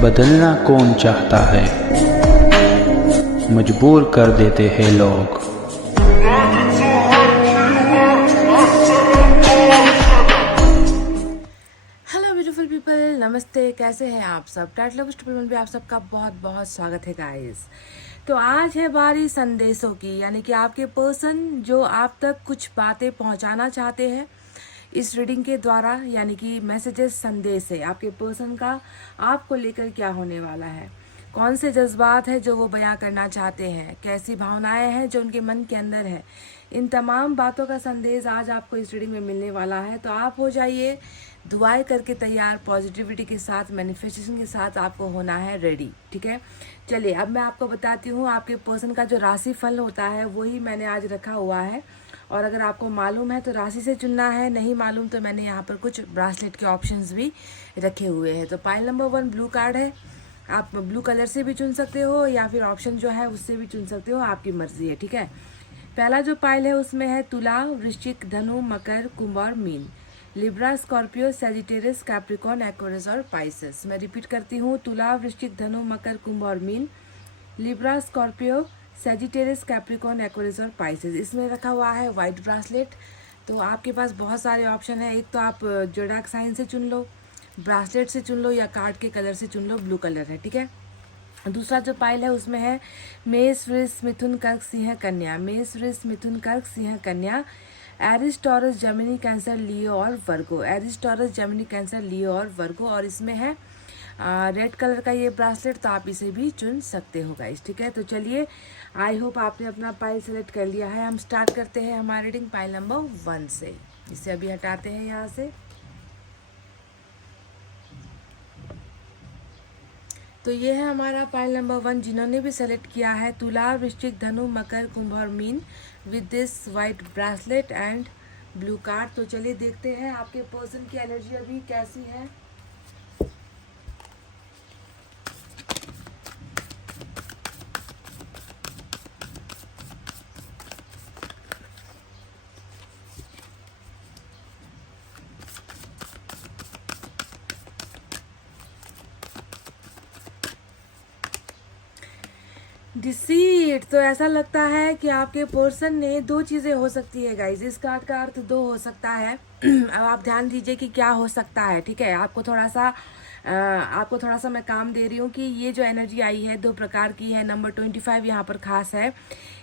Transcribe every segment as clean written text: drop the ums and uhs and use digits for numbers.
बदलना कौन चाहता है, मजबूर कर देते हैं लोग। हेलो ब्यूटीफुल पीपल, नमस्ते। कैसे हैं आप सब? टाइटल ऑफ स्टूडेंट भी आप सबका बहुत बहुत स्वागत है गाइस। तो आज है बारी संदेशों की, यानी कि आपके पर्सन जो आप तक कुछ बातें पहुंचाना चाहते हैं इस रीडिंग के द्वारा, यानी कि मैसेजेस, संदेश है आपके पर्सन का आपको लेकर क्या होने वाला है, कौन से जज्बात है जो वो बयां करना चाहते हैं, कैसी भावनाएं हैं जो उनके मन के अंदर है। इन तमाम बातों का संदेश आज आपको इस रीडिंग में मिलने वाला है। तो आप हो जाइए दुआएं करके तैयार, पॉजिटिविटी के साथ, मैनिफेस्टेशन के साथ आपको होना है रेडी। ठीक है, चलिए अब मैं आपको बताती हूँ आपके पर्सन का जो राशि फल होता है वही मैंने आज रखा हुआ है। और अगर आपको मालूम है तो राशि से चुनना है, नहीं मालूम तो मैंने यहाँ पर कुछ ब्रासलेट के ऑप्शंस भी रखे हुए हैं। तो पाइल नंबर 1 ब्लू कार्ड है, आप ब्लू कलर से भी चुन सकते हो या फिर ऑप्शन जो है उससे भी चुन सकते हो, आपकी मर्जी है। ठीक है, पहला जो पाइल है उसमें है तुला, वृश्चिक, धनु, मकर, कुंभ और mean, Libra, Scorpio, Sagittarius, Capricorn, Aquarius और पाइसेस। मैं रिपीट करती हूँ, तुला, वृश्चिक, धनु, मकर, कुंभ और mean, Libra, Scorpio, Sagittarius, Capricorn, Aquarius और पाइसेस। इसमें रखा हुआ है वाइट ब्रासलेट। तो आपके पास बहुत सारे ऑप्शन है, एक तो आप जोडाक साइन से चुन लो, ब्रासलेट से चुन लो या कार्ड के कलर से चुन लो, ब्लू कलर है। ठीक है, दूसरा जो पाइल है उसमें है मेष, वृष, मिथुन, कर्क, सिंह, कन्या, मेष, वृष, मिथुन, कर्क, सिंह, कन्या, एरिस, टॉरस, जेमिनी, कैंसर, लियो और वर्गो, एरिस, टॉरस, जेमिनी, कैंसर, लियो और वर्गो। और इसमें है रेड कलर का ये ब्रासलेट, तो आप इसे भी चुन सकते हो गाइस। ठीक है, तो चलिए, आई होप आपने अपना पाइल सेलेक्ट कर लिया है। हम स्टार्ट करते हैं हमारी रीडिंग पाइल नंबर 1 से। इसे अभी हटाते हैं यहाँ से। तो ये है हमारा पाइल नंबर 1। जिन्होंने भी सेलेक्ट किया है तुला, वृश्चिक, धनु, मकर, कुंभ और mean with this white bracelet and blue card. तो चलिए देखते हैं आपके पर्सन की एनर्जी अभी कैसी है। डिसीट, तो ऐसा लगता है कि आपके पर्सन ने दो चीज़ें हो सकती है गाइज, इस कार्ड का अर्थ दो हो सकता है। अब आप ध्यान दीजिए कि क्या हो सकता है। ठीक है, आपको थोड़ा सा मैं काम दे रही हूँ कि ये जो एनर्जी आई है दो प्रकार की है। नंबर 25 यहाँ पर खास है।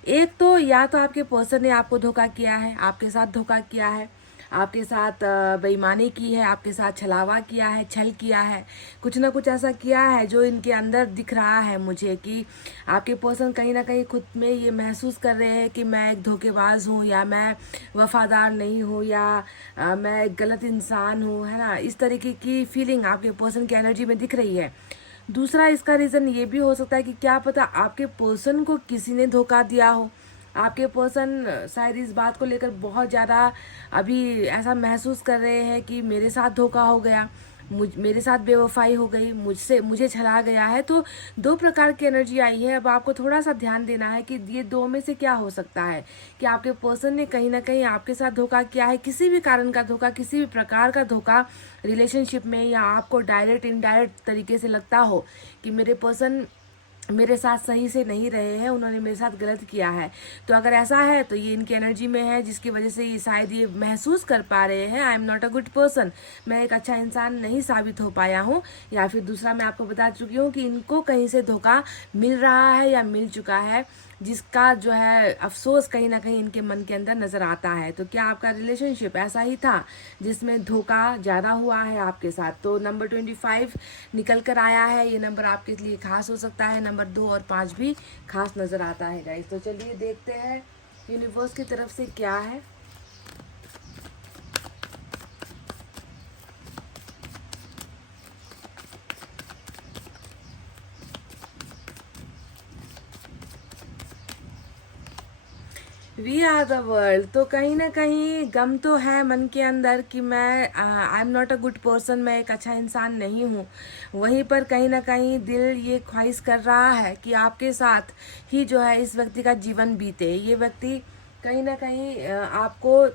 एक तो या तो आपके पर्सन ने आपको धोखा किया है, आपके साथ धोखा किया है, आपके साथ बेईमानी की है, आपके साथ छलावा किया है, छल किया है, कुछ ना कुछ ऐसा किया है जो इनके अंदर दिख रहा है मुझे कि आपके पर्सन कहीं ना कहीं खुद में ये महसूस कर रहे हैं कि मैं एक धोखेबाज हूँ, या मैं वफादार नहीं हूँ, या मैं एक गलत इंसान हूँ, है ना। इस तरीके की फीलिंग आपके पर्सन की एनर्जी में दिख रही है। दूसरा इसका रीज़न ये भी हो सकता है कि क्या पता आपके पर्सन को किसी ने धोखा दिया हो। आपके पर्सन शायद इस बात को लेकर बहुत ज़्यादा अभी ऐसा महसूस कर रहे हैं कि मेरे साथ धोखा हो गया, मेरे साथ बेवफाई हो गई, मुझे छला गया है। तो दो प्रकार की एनर्जी आई है। अब आपको थोड़ा सा ध्यान देना है कि ये दो में से क्या हो सकता है, कि आपके पर्सन ने कहीं ना कहीं आपके साथ धोखा किया है, किसी भी कारण का धोखा, किसी भी प्रकार का धोखा रिलेशनशिप में, या आपको डायरेक्ट इनडायरेक्ट तरीके से लगता हो कि मेरे पर्सन मेरे साथ सही से नहीं रहे हैं, उन्होंने मेरे साथ गलत किया है। तो अगर ऐसा है तो ये इनकी एनर्जी में है, जिसकी वजह से ये शायद ये महसूस कर पा रहे हैं I am not a good person, मैं एक अच्छा इंसान नहीं साबित हो पाया हूँ। या फिर दूसरा मैं आपको बता चुकी हूँ कि इनको कहीं से धोखा मिल रहा है या मिल चुका है, जिसका जो है अफसोस कहीं ना कहीं इनके मन के अंदर नजर आता है। तो क्या आपका रिलेशनशिप ऐसा ही था जिसमें धोखा ज़्यादा हुआ है आपके साथ? तो नंबर 25 निकल कर आया है। ये नंबर आपके लिए खास हो सकता है। नंबर 2 और 5 भी खास नज़र आता है गाइस। तो चलिए देखते हैं यूनिवर्स की तरफ से क्या है। We are the world. तो कहीं ना कहीं गम तो है मन के अंदर कि मैं I am not a good person, मैं एक अच्छा इंसान नहीं हूँ। वहीं पर कहीं ना कहीं दिल ये ख्वाहिश कर रहा है कि आपके साथ ही जो है इस व्यक्ति का जीवन बीते। ये व्यक्ति कहीं ना कहीं आपको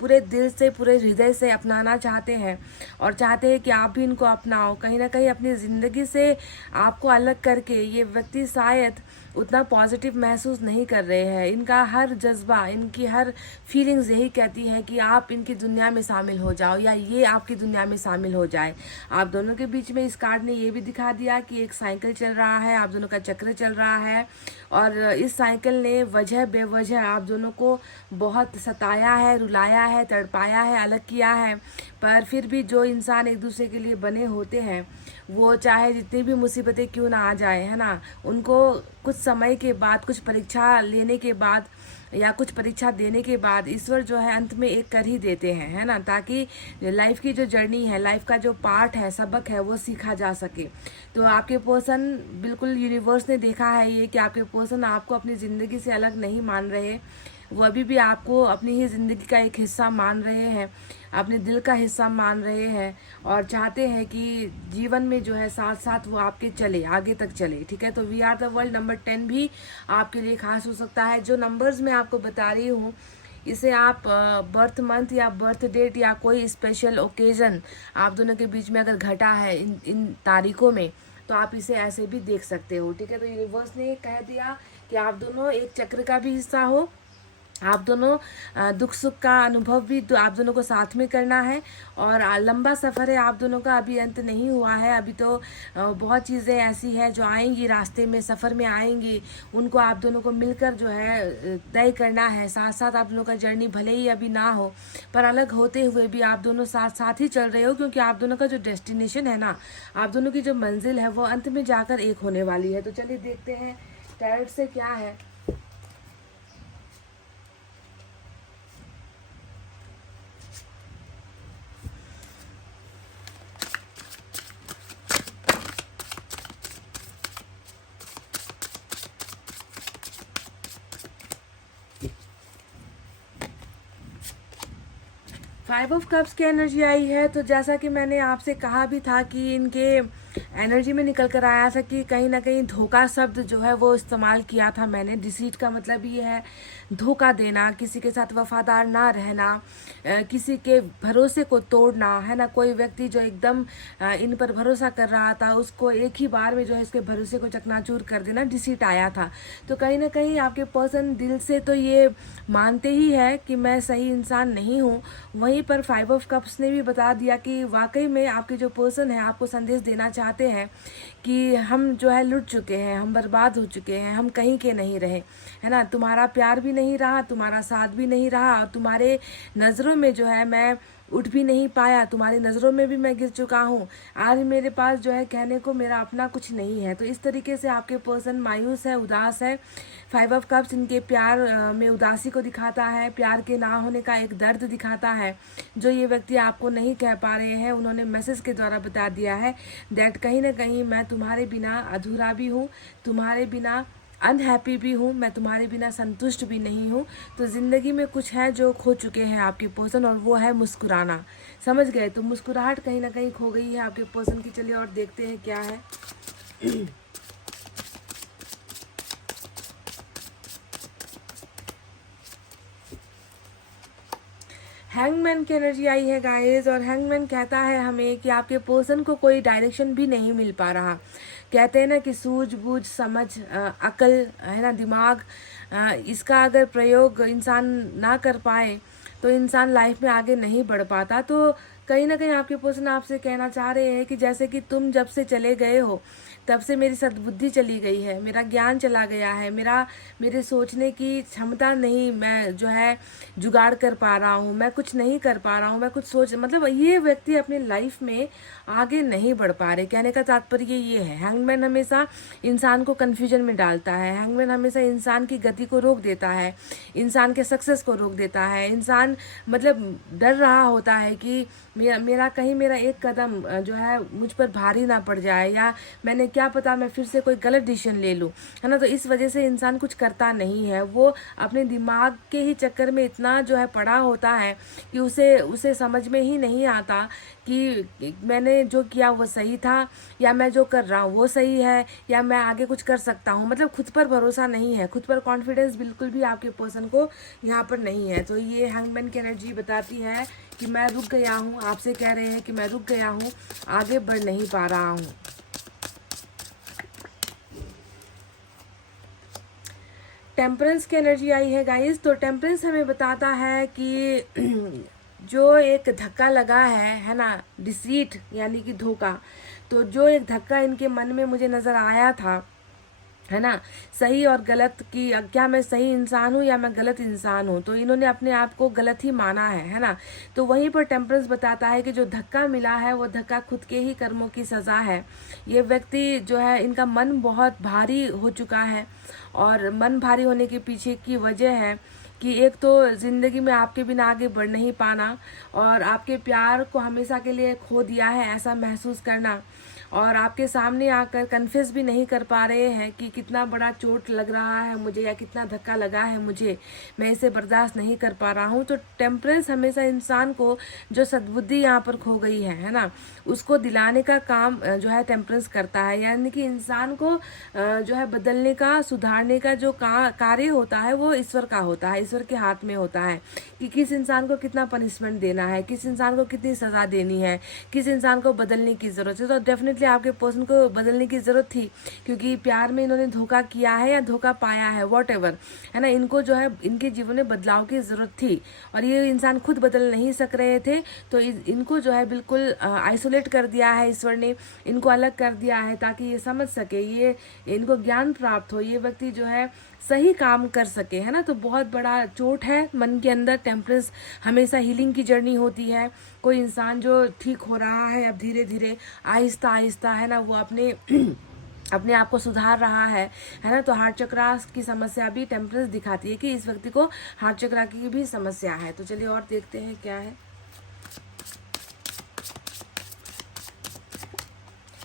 पूरे दिल से पूरे हृदय से अपनाना चाहते हैं और चाहते हैं कि आप भी इनको अपनाओ। कहीं ना कहीं अपनी ज़िंदगी से आपको अलग करके ये व्यक्ति शायद उतना पॉजिटिव महसूस नहीं कर रहे हैं। इनका हर जज्बा, इनकी हर फीलिंग्स यही कहती हैं कि आप इनकी दुनिया में शामिल हो जाओ या ये आपकी दुनिया में शामिल हो जाए। आप दोनों के बीच में इस कार्ड ने ये भी दिखा दिया कि एक साइकिल चल रहा है, आप दोनों का चक्र चल रहा है और इस साइकिल ने वजह बेवजह आप दोनों को बहुत सताया है, रुलाया है, तड़पाया है, अलग किया है। पर फिर भी जो इंसान एक दूसरे के लिए बने होते हैं वो चाहे जितनी भी मुसीबतें क्यों ना आ जाए, है ना, उनको कुछ समय के बाद, कुछ परीक्षा लेने के बाद या कुछ परीक्षा देने के बाद ईश्वर जो है अंत में एक कर ही देते हैं, है ना, ताकि लाइफ की जो जर्नी है, लाइफ का जो पार्ट है, सबक है, वो सीखा जा सके। तो आपके पर्सन, बिल्कुल यूनिवर्स ने देखा है ये कि आपके पर्सन आपको अपनी ज़िंदगी से अलग नहीं मान रहे, वो अभी भी आपको अपनी ही ज़िंदगी का एक हिस्सा मान रहे हैं, अपने दिल का हिस्सा मान रहे हैं और चाहते हैं कि जीवन में जो है साथ साथ वो आपके चले, आगे तक चले। ठीक है, तो we are the world number 10 भी आपके लिए खास हो सकता है। जो नंबर्स मैं आपको बता रही हूँ इसे आप बर्थ मंथ या बर्थ डेट या कोई स्पेशल ओकेजन आप दोनों के बीच में अगर घटा है इन तारीखों में, तो आप इसे ऐसे भी देख सकते हो। ठीक है, तो यूनिवर्स ने कह दिया कि आप दोनों एक चक्र का भी हिस्सा हो, आप दोनों दुख सुख का अनुभव भी तो आप दोनों को साथ में करना है और लंबा सफ़र है आप दोनों का, अभी अंत नहीं हुआ है। अभी तो बहुत चीज़ें ऐसी हैं जो आएंगी रास्ते में, सफ़र में आएंगी, उनको आप दोनों को मिलकर जो है तय करना है। साथ साथ आप दोनों का जर्नी भले ही अभी ना हो, पर अलग होते हुए भी आप दोनों साथ साथ ही चल रहे हो, क्योंकि आप दोनों का जो डेस्टिनेशन है ना, आप दोनों की जो मंजिल है वो अंत में जाकर एक होने वाली है। तो चलिए देखते हैं टैरोट से क्या है। फाइव ऑफ कप्स की एनर्जी आई है। तो जैसा कि मैंने आपसे कहा भी था कि इनके एनर्जी में निकल कर आया था कि कहीं ना कहीं धोखा शब्द जो है वो इस्तेमाल किया था मैंने। डिसीट का मतलब ये है धोखा देना, किसी के साथ वफादार ना रहना, किसी के भरोसे को तोड़ना, है ना। कोई व्यक्ति जो एकदम इन पर भरोसा कर रहा था उसको एक ही बार में जो है इसके भरोसे को चकनाचूर कर देना, डिसीट आया था। तो कहीं ना कहीं आपके पर्सन दिल से तो ये मानते ही है कि मैं सही इंसान नहीं हूँ। वहीं पर फाइव ऑफ कप्स ने भी बता दिया कि वाकई में आपके जो पर्सन है आपको संदेश देना चाहते हैं कि हम जो है लुट चुके हैं, हम बर्बाद हो चुके हैं, हम कहीं के नहीं रहे, है ना। तुम्हारा प्यार भी नहीं रहा, तुम्हारा साथ भी नहीं रहा और तुम्हारे नज़रों में जो है मैं उठ भी नहीं पाया, तुम्हारी नज़रों में भी मैं गिर चुका हूँ। आज मेरे पास जो है कहने को मेरा अपना कुछ नहीं है। तो इस तरीके से आपके पर्सन मायूस है, उदास है। फाइव ऑफ कप्स इनके प्यार में उदासी को दिखाता है, प्यार के ना होने का एक दर्द दिखाता है जो ये व्यक्ति आपको नहीं कह पा रहे हैं। उन्होंने मैसेज के द्वारा बता दिया है दैट कहीं ना कहीं मैं तुम्हारे बिना अधूरा भी हूँ, तुम्हारे बिना अनहैप्पी भी हूँ, मैं तुम्हारे बिना संतुष्ट भी नहीं हूँ। तो ज़िंदगी में कुछ है जो खो चुके हैं आपके पर्सन और वो है मुस्कुराना। समझ गए? तो मुस्कुराहट कहीं ना कहीं खो गई है आपके पर्सन की। चलिए और देखते हैं क्या है। हैंगमैन की एनर्जी आई है गाइस और हैंगमैन कहता है हमें कि आपके पर्सन को कोई डायरेक्शन भी नहीं मिल पा रहा। कहते हैं ना कि सूझबूझ, समझ, अकल, है ना, दिमाग, इसका अगर प्रयोग इंसान ना कर पाए तो इंसान लाइफ में आगे नहीं बढ़ पाता। तो कहीं ना कहीं आपके पर्सन आपसे कहना चाह रहे हैं कि जैसे कि तुम जब से चले गए हो तब से मेरी सद्बुद्धि चली गई है, मेरा ज्ञान चला गया है, मेरे सोचने की क्षमता नहीं, मैं जो है जुगाड़ कर पा रहा हूँ, मैं कुछ नहीं कर पा रहा हूँ, मैं कुछ सोच, मतलब ये व्यक्ति अपनी लाइफ में आगे नहीं बढ़ पा रहे। कहने का तात्पर्य ये है, हैंगमैन हमेशा इंसान को कन्फ्यूजन में डालता है, हैंगमैन हमेशा इंसान की गति को रोक देता है, इंसान के सक्सेस को रोक देता है। इंसान मतलब डर रहा होता है कि मेरा एक कदम जो है मुझ पर भारी ना पड़ जाए, या मैंने क्या पता मैं फिर से कोई गलत डिसीजन ले लूँ, है ना। तो इस वजह से इंसान कुछ करता नहीं है, वो अपने दिमाग के ही चक्कर में इतना जो है पड़ा होता है कि उसे उसे समझ में ही नहीं आता कि मैंने जो किया वो सही था, या मैं जो कर रहा हूँ वो सही है, या मैं आगे कुछ कर सकता हूँ। मतलब खुद पर भरोसा नहीं है, खुद पर कॉन्फिडेंस बिल्कुल भी आपके पर्सन को यहाँ पर नहीं है। तो ये हैंगमैन की एनर्जी बताती है कि मैं रुक गया हूँ, आपसे कह रहे हैं कि मैं रुक गया हूँ, आगे बढ़ नहीं पा रहा हूँ। टेम्परेंस की एनर्जी आई है गाइस। तो टेम्परेंस हमें बताता है कि जो एक धक्का लगा है ना, डिसीट यानी कि धोखा, तो जो एक धक्का इनके मन में मुझे नज़र आया था, है ना, सही और गलत की, क्या मैं सही इंसान हूँ या मैं गलत इंसान हूँ, तो इन्होंने अपने आप को गलत ही माना है ना। तो वहीं पर टेम्परेंस बताता है कि जो धक्का मिला है वो धक्का खुद के ही कर्मों की सज़ा है। ये व्यक्ति जो है, इनका मन बहुत भारी हो चुका है, और मन भारी होने के पीछे की वजह है कि एक तो ज़िंदगी में आपके बिना आगे बढ़ नहीं पाना, और आपके प्यार को हमेशा के लिए खो दिया है ऐसा महसूस करना, और आपके सामने आकर कन्फेस भी नहीं कर पा रहे हैं कि कितना बड़ा चोट लग रहा है मुझे, या कितना धक्का लगा है मुझे, मैं इसे बर्दाश्त नहीं कर पा रहा हूँ। तो टेम्परेंस हमेशा इंसान को जो सद्बुद्धि यहाँ पर खो गई है ना, उसको दिलाने का काम जो है टेम्परेंस करता है। यानी कि इंसान को जो है बदलने का, सुधारने का जो कार्य होता है वो ईश्वर का होता है, ईश्वर के हाथ में होता है कि किस इंसान को कितना पनिशमेंट देना है, किस इंसान को कितनी सज़ा देनी है, किस इंसान को बदलने की ज़रूरत है। तो डेफिनेटली आपके पर्सन को बदलने की ज़रूरत थी, क्योंकि प्यार में इन्होंने धोखा किया है या धोखा पाया है, वॉट एवर, है ना। इनको जो है इनके जीवन में बदलाव की ज़रूरत थी, और ये इंसान खुद बदल नहीं सक रहे थे, तो इनको जो है बिल्कुल आइसोलेट कर दिया है ईश्वर ने, इनको अलग कर दिया है ताकि ये समझ सके, ये इनको ज्ञान प्राप्त हो, ये व्यक्ति जो है सही काम कर सके, है ना। तो बहुत बड़ा चोट है मन के अंदर। टेम्परेंस हमेशा हीलिंग की जर्नी होती है। कोई इंसान जो ठीक हो रहा है अब धीरे धीरे, आहिस्ता आहिस्ता, है ना, वो अपने अपने आप को सुधार रहा है ना। तो हार्ट चक्रा की समस्या भी टेम्परेंस दिखाती है कि इस व्यक्ति को हार्ट चक्रा की भी समस्या है। तो चलिए और देखते हैं क्या है।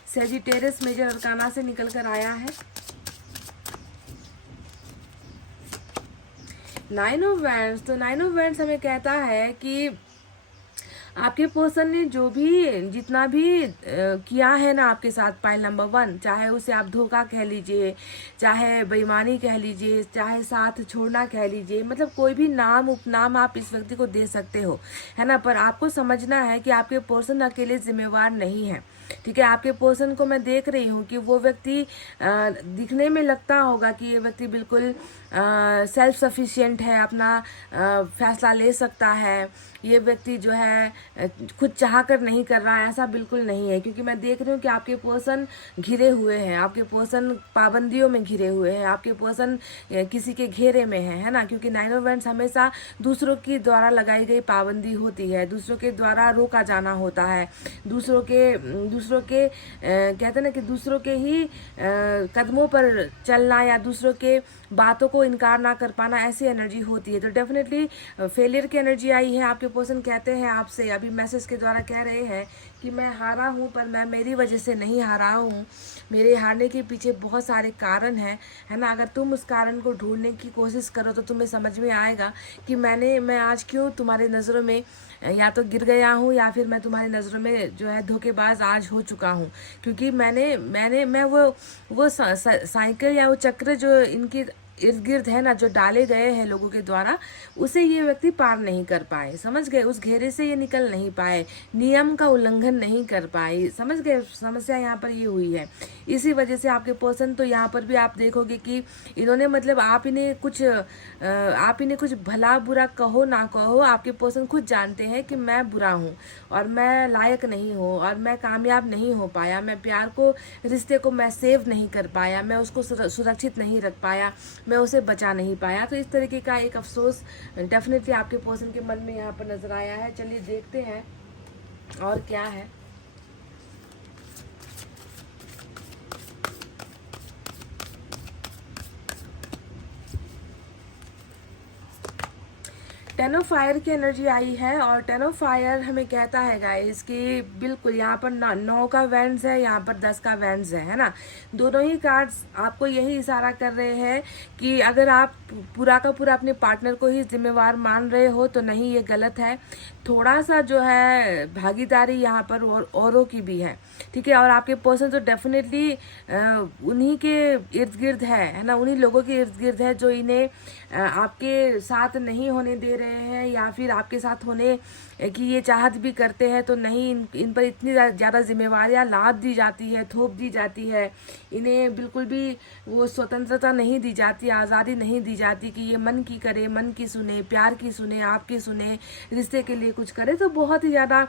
सेजिटेरियस मेजर अरकाना से निकल कर आया है 9 ऑफ वैंड्स। तो 9 ऑफ वैंड्स हमें कहता है कि आपके पर्सन ने जो भी जितना भी किया है ना आपके साथ, पाइल नंबर 1, चाहे उसे आप धोखा कह लीजिए, चाहे बेईमानी कह लीजिए, चाहे साथ छोड़ना कह लीजिए, मतलब कोई भी नाम उपनाम आप इस व्यक्ति को दे सकते हो, है ना। पर आपको समझना है कि आपके पर्सन अकेले जिम्मेवार नहीं है, ठीक है। आपके पर्सन को मैं देख रही हूँ कि वो व्यक्ति दिखने में लगता होगा कि ये व्यक्ति बिल्कुल सेल्फ सफिशिएंट है, अपना फैसला ले सकता है, ये व्यक्ति जो है खुद चाह कर नहीं कर रहा है, ऐसा बिल्कुल नहीं है। क्योंकि मैं देख रही हूँ कि आपके पर्सन घिरे हुए हैं, आपके पर्सन पाबंदियों में घिरे हुए हैं, आपके पर्सन किसी के घेरे में है ना। क्योंकि 9 ऑफ वैंड्स हमेशा दूसरों की द्वारा लगाई गई पाबंदी होती है, दूसरों के द्वारा रोका जाना होता है, दूसरों के कहते हैं ना कि दूसरों के ही कदमों पर चलना, या दूसरों के बातों को इनकार ना कर पाना, ऐसी एनर्जी होती है। तो डेफिनेटली फेलियर की एनर्जी आई है। आपके पर्सन कहते हैं आपसे, अभी मैसेज के द्वारा कह रहे हैं कि मैं हारा हूँ, पर मैं मेरी वजह से नहीं हारा हूँ, मेरे हारने के पीछे बहुत सारे कारण हैं, है ना। अगर तुम उस कारण को ढूंढने की कोशिश करो तो तुम्हें समझ में आएगा कि मैं आज क्यों तुम्हारी नज़रों में या तो गिर गया हूँ, या फिर मैं तुम्हारी नज़रों में जो है धोखेबाज आज हो चुका हूँ। क्योंकि मैं वो साइकिल या वो चक्र जो इनकी इर्द गिर्द है ना, जो डाले गए हैं लोगों के द्वारा, उसे ये व्यक्ति पार नहीं कर पाए, समझ गए। उस घेरे से ये निकल नहीं पाए, नियम का उल्लंघन नहीं कर पाए, समझ गए। समस्या यहाँ पर ये हुई है। इसी वजह से आपके पर्सन, तो यहाँ पर भी आप देखोगे कि इन्होंने मतलब आप इन्हें कुछ भला बुरा कहो ना कहो, आपके पर्सन खुद जानते हैं कि मैं बुरा हूँ, और मैं लायक नहीं हूँ, और मैं कामयाब नहीं हो पाया, मैं प्यार को, रिश्ते को मैं सेव नहीं कर पाया, मैं उसको सुरक्षित नहीं रख पाया, मैं उसे बचा नहीं पाया। तो इस तरीके का एक अफसोस डेफिनेटली आपके पर्सन के मन में यहाँ पर नजर आया है। चलिए देखते हैं और क्या है। टेन ऑफ फायर की एनर्जी आई है और टेन ऑफ फायर हमें कहता है गाइस कि बिल्कुल यहाँ पर 9 का वैंड्स है, यहाँ पर 10 का वैंड्स है ना। दोनों ही कार्ड्स आपको यही इशारा कर रहे हैं कि अगर आप पूरा का पूरा अपने पार्टनर को ही जिम्मेवार मान रहे हो तो नहीं, ये गलत है। थोड़ा सा जो है भागीदारी यहाँ पर औरों की भी है, ठीक है। और आपके पर्सन तो डेफिनेटली उन्हीं के इर्द गिर्द है ना, उन्हीं लोगों के इर्द गिर्द है जो इन्हें आपके साथ नहीं होने दे रहे हैं या फिर आपके साथ होने की ये चाहत भी करते हैं तो नहीं, इन पर इतनी ज़्यादा जिम्मेवारियां लाद दी जाती है, थोप दी जाती है। इन्हें बिल्कुल भी वो स्वतंत्रता नहीं दी जाती, आज़ादी नहीं दी जाती कि ये मन की करे, मन की सुने, प्यार की सुने, आपकी सुने, रिश्ते के लिए कुछ करे। तो बहुत ही ज़्यादा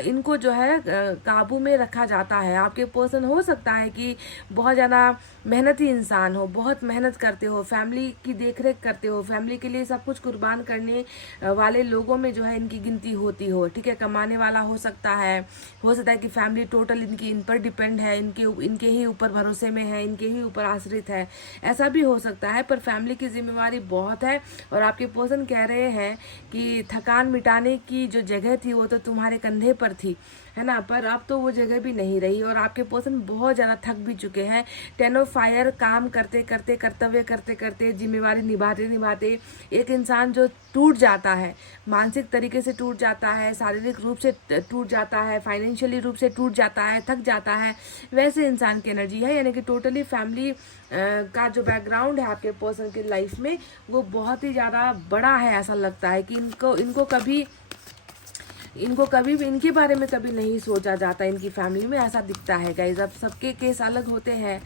इनको जो है काबू में रखा जाता है। आपके पर्सन हो सकता है कि बहुत ज़्यादा मेहनती इंसान हो, बहुत मेहनत करते हो, फैमिली की देखरेख करते हो, फैमिली के लिए सब कुछ कुर्बान करने वाले लोगों में जो है इनकी गिनती होती हो, ठीक है। कमाने वाला हो सकता है कि फैमिली टोटल इनकी इन पर डिपेंड है, इनके ही ऊपर भरोसे में है, इनके ही ऊपर आश्रित है, ऐसा भी हो सकता है। पर फैमिली की जिम्मेवारी बहुत है और आपके पर्सन कह रहे हैं कि थकान मिटाने की जो जगह थी वो तो तुम्हारे कंधे पर थी, है ना, पर अब तो वो जगह भी नहीं रही और आपके पर्सन बहुत ज़्यादा थक भी चुके हैं। टेन ऑफ फायर काम करते करते, कर्तव्य करते करते, जिम्मेवारी निभाते निभाते एक इंसान जो टूट जाता है, मानसिक तरीके से टूट जाता है, शारीरिक रूप से टूट जाता है, फाइनेंशियली रूप से टूट जाता है, थक जाता है, वैसे इंसान की एनर्जी है। यानी कि टोटली फैमिली का जो बैकग्राउंड है आपके पर्सन की लाइफ में वो बहुत ही ज़्यादा बड़ा है। ऐसा लगता है कि इनको कभी भी इनके बारे में कभी नहीं सोचा जाता, इनकी फैमिली में ऐसा दिखता है गाइज। अब सबके केस अलग होते हैं,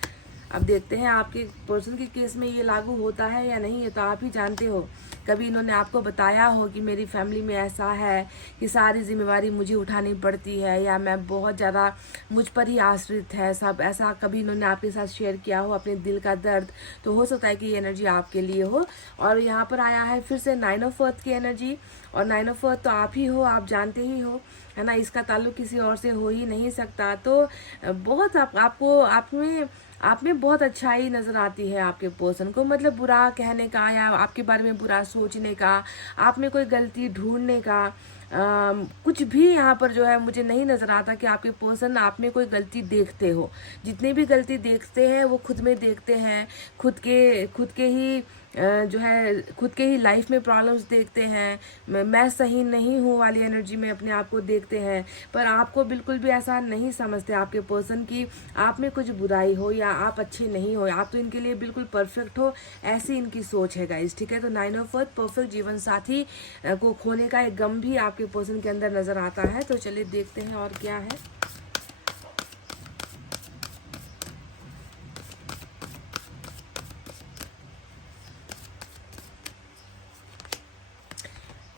अब देखते हैं आपके पर्सन के केस में ये लागू होता है या नहीं, ये तो आप ही जानते हो। कभी इन्होंने आपको बताया हो कि मेरी फैमिली में ऐसा है कि सारी जिम्मेवारी मुझे उठानी पड़ती है या मैं बहुत ज़्यादा मुझ पर ही आश्रित है सब, ऐसा कभी इन्होंने आपके साथ शेयर किया हो अपने दिल का दर्द, तो हो सकता है कि ये एनर्जी आपके लिए हो। और यहाँ पर आया है फिर से 9 ऑफ अर्थ की एनर्जी और 9 ऑफ अर्थ तो आप ही हो, आप जानते ही हो, है ना, इसका ताल्लुक किसी और से हो ही नहीं सकता। तो बहुत आप में बहुत अच्छाई नज़र आती है आपके पर्सन को, मतलब बुरा कहने का या आपके बारे में बुरा सोचने का, आप में कोई गलती ढूंढने का कुछ भी यहाँ पर जो है मुझे नहीं नज़र आता कि आपके पर्सन आप में कोई गलती देखते हो। जितनी भी गलती देखते हैं वो खुद में देखते हैं, खुद के ही जो है खुद के ही लाइफ में प्रॉब्लम्स देखते हैं, मैं सही नहीं हूँ वाली एनर्जी में अपने आप को देखते हैं। पर आपको बिल्कुल भी ऐसा नहीं समझते आपके पर्सन की आप में कुछ बुराई हो या आप अच्छे नहीं हो, आप तो इनके लिए बिल्कुल परफेक्ट हो, ऐसी इनकी सोच है गाइस, ठीक है। तो 9 ऑफ अर्थ परफेक्ट जीवन साथी को खोने का एक गम भी आपके पर्सन के अंदर नजर आता है। तो चलिए देखते हैं और क्या है।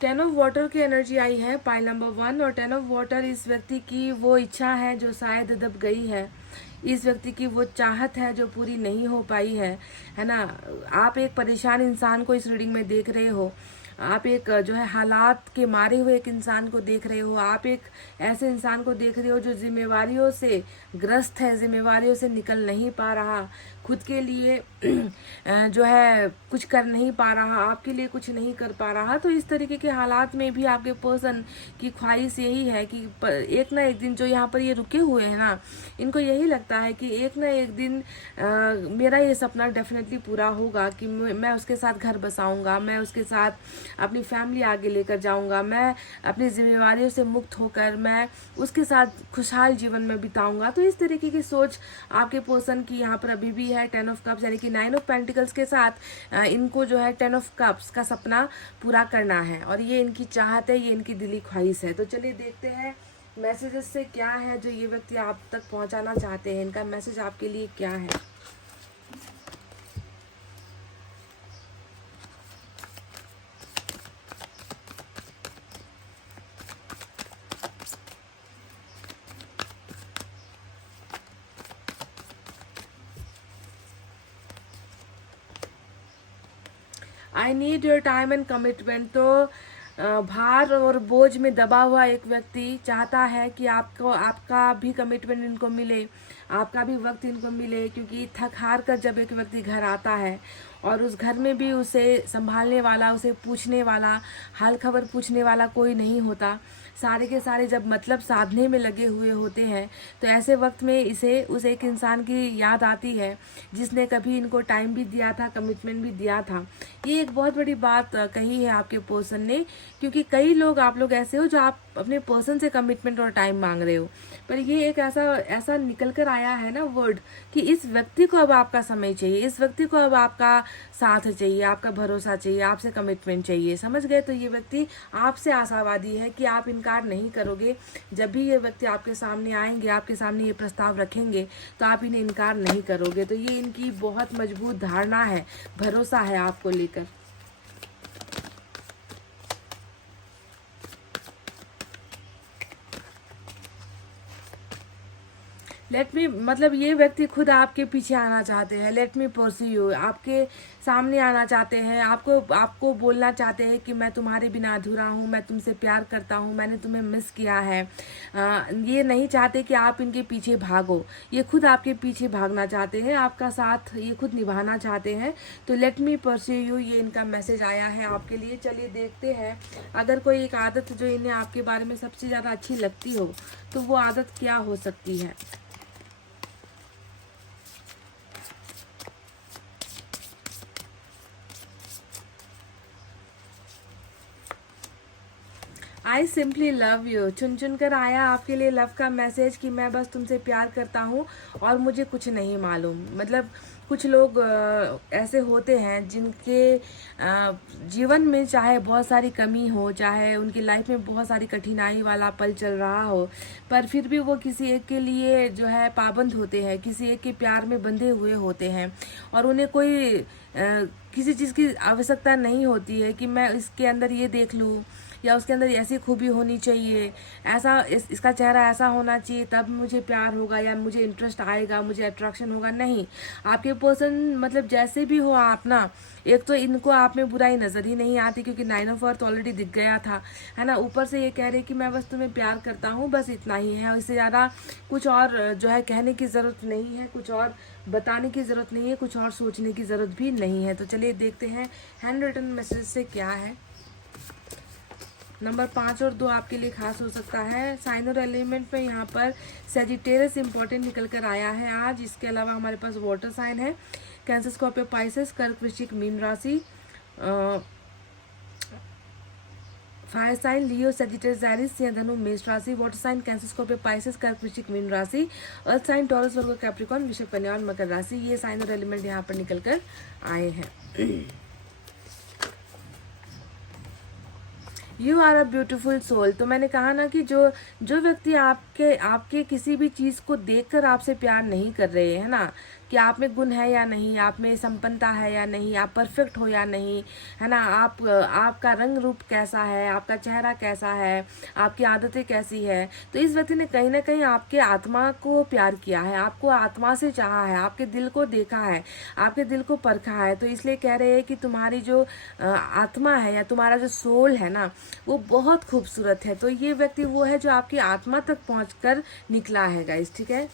टेन ऑफ वाटर की एनर्जी आई है पाइल नंबर 1 और 10 ऑफ वाटर इस व्यक्ति की वो इच्छा है जो शायद दब गई है, इस व्यक्ति की वो चाहत है जो पूरी नहीं हो पाई है ना। आप एक परेशान इंसान को इस रीडिंग में देख रहे हो, आप एक जो है हालात के मारे हुए एक इंसान को देख रहे हो, आप एक ऐसे इंसान को देख रहे हो जो जिम्मेवारियों से ग्रस्त है, जिम्मेवारियों से निकल नहीं पा रहा, खुद के लिए जो है कुछ कर नहीं पा रहा, आपके लिए कुछ नहीं कर पा रहा। तो इस तरीके के हालात में भी आपके पर्सन की ख्वाहिश यही है कि एक ना एक दिन जो यहाँ पर ये रुके हुए हैं ना, इनको यही लगता है कि एक ना एक दिन मेरा ये सपना डेफिनेटली पूरा होगा कि मैं उसके साथ घर बसाऊंगा, मैं उसके साथ अपनी फैमिली आगे लेकर जाऊंगा, मैं अपनी जिम्मेवारियों से मुक्त होकर मैं उसके साथ खुशहाल जीवन में बिताऊंगा। तो इस तरीके की सोच आपके पर्सन की यहाँ पर अभी भी है। 10 ऑफ कप्स यानी कि 9 ऑफ पेंटिकल्स के साथ इनको जो है 10 ऑफ कप्स का सपना पूरा करना है और ये इनकी चाहत है, ये इनकी दिली ख्वाहिश है। तो चलिए देखते हैं मैसेजेस से क्या है जो ये व्यक्ति आप तक पहुंचाना चाहते हैं, इनका मैसेज आपके लिए क्या है। I need your time and commitment. तो भार और बोझ में दबा हुआ एक व्यक्ति चाहता है कि आपको आपका भी कमिटमेंट इनको मिले, आपका भी वक्त इनको मिले, क्योंकि थक हार कर जब एक व्यक्ति घर आता है और उस घर में भी उसे संभालने वाला, उसे पूछने वाला, हाल खबर पूछने वाला कोई नहीं होता, सारे के सारे जब मतलब साधने में लगे हुए होते हैं, तो ऐसे वक्त में इसे उस एक इंसान की याद आती है जिसने कभी इनको टाइम भी दिया था, कमिटमेंट भी दिया था। ये एक बहुत बड़ी बात कही है आपके पर्सन ने, क्योंकि कई लोग आप लोग ऐसे हो जो आप अपने पर्सन से कमिटमेंट और टाइम मांग रहे हो, पर ये एक ऐसा ऐसा निकल कर आया है ना वर्ड कि इस व्यक्ति को अब आपका समय चाहिए, इस व्यक्ति को अब आपका साथ चाहिए, आपका भरोसा चाहिए, आपसे कमिटमेंट चाहिए। समझ गए? तो ये व्यक्ति आपसे आशावादी है कि आप इनकार नहीं करोगे। जब भी ये व्यक्ति आपके सामने आएंगे, आपके सामने ये प्रस्ताव रखेंगे, तो आप इन्हें इनकार नहीं करोगे। तो ये इनकी बहुत मजबूत धारणा है, भरोसा है आपको लेकर। लेट मी मतलब ये व्यक्ति खुद आपके पीछे आना चाहते हैं, लेट मी परस्यू यू, आपके सामने आना चाहते हैं, आपको आपको बोलना चाहते हैं कि मैं तुम्हारे बिना अधूरा हूँ, मैं तुमसे प्यार करता हूँ, मैंने तुम्हें मिस किया है। ये नहीं चाहते कि आप इनके पीछे भागो, ये खुद आपके पीछे भागना चाहते हैं, आपका साथ ये खुद निभाना चाहते हैं। तो लेट मी परस्यू यू, ये इनका मैसेज आया है आपके लिए। चलिए देखते हैं, अगर कोई एक आदत जो इन्हें आपके बारे में सबसे ज़्यादा अच्छी लगती हो, तो वो आदत क्या हो सकती है। आई सिंपली लव यू, चुन चुन कर आया आपके लिए लव का मैसेज कि मैं बस तुमसे प्यार करता हूँ और मुझे कुछ नहीं मालूम। मतलब कुछ लोग ऐसे होते हैं जिनके जीवन में चाहे बहुत सारी कमी हो, चाहे उनकी लाइफ में बहुत सारी कठिनाई वाला पल चल रहा हो, पर फिर भी वो किसी एक के लिए जो है पाबंद होते हैं, किसी एक के प्यार में बंधे हुए होते हैं, और उन्हें कोई किसी चीज़ की आवश्यकता नहीं होती है कि मैं इसके अंदर ये देख लूँ या उसके अंदर ऐसी खूबी होनी चाहिए, ऐसा इसका चेहरा ऐसा होना चाहिए तब मुझे प्यार होगा या मुझे इंटरेस्ट आएगा, मुझे अट्रैक्शन होगा। नहीं, आपके पर्सन मतलब जैसे भी हो आप ना, एक तो इनको आप में बुराई नज़र ही नहीं आती क्योंकि 9 ऑफ अर्थ ऑलरेडी दिख गया था, है ना। ऊपर से ये कह रहे कि मैं बस तुम्हें प्यार करता हूँ, बस इतना ही है, इससे ज़्यादा कुछ और जो है कहने की ज़रूरत नहीं है, कुछ और बताने की ज़रूरत नहीं है, कुछ और सोचने की ज़रूरत भी नहीं है। तो चलिए देखते हैं हैंड रिटन मैसेज से क्या है। नंबर 5 और 2 आपके लिए खास हो सकता है। साइन और एलिमेंट में यहाँ पर सेजिटेरियस इंपॉर्टेंट निकल कर आया है आज। इसके अलावा हमारे पास वाटर साइन है, कैंसर, स्कॉर्पियो, पाइसेस, कर्क, वृश्चिक, मीन राशि, fire sign Leo, Sagittarius, Aries, Singh, Dhanu, मेष राशि, water sign Cancer, Scorpio, Pisces, कर्क, वृश्चिक, मीन राशि, earth sign Taurus, Virgo, Capricorn, वृषभ, कन्या और मकर राशि। ये साइन और एलिमेंट यहाँ पर निकल कर आए हैं। You are a beautiful soul. तो मैंने कहा ना कि जो जो व्यक्ति आपके किसी भी चीज़ को देखकर आपसे प्यार नहीं कर रहे हैं ना, कि आप में गुण है या नहीं, आप में संपन्नता है या नहीं, आप परफेक्ट हो या नहीं, है ना, आपका रंग रूप कैसा है, आपका चेहरा कैसा है, आपकी आदतें कैसी है, तो इस व्यक्ति ने कहीं ना कहीं आपके आत्मा को प्यार किया है, आपको आत्मा से चाहा है, आपके दिल को देखा है, आपके दिल को परखा है। तो इसलिए कह रहे हैं कि तुम्हारी जो आत्मा है या तुम्हारा जो सोल है ना, वो बहुत खूबसूरत है। तो ये व्यक्ति वो है जो आपकी आत्मा तक पहुंचकर निकला है गाइस, ठीक है।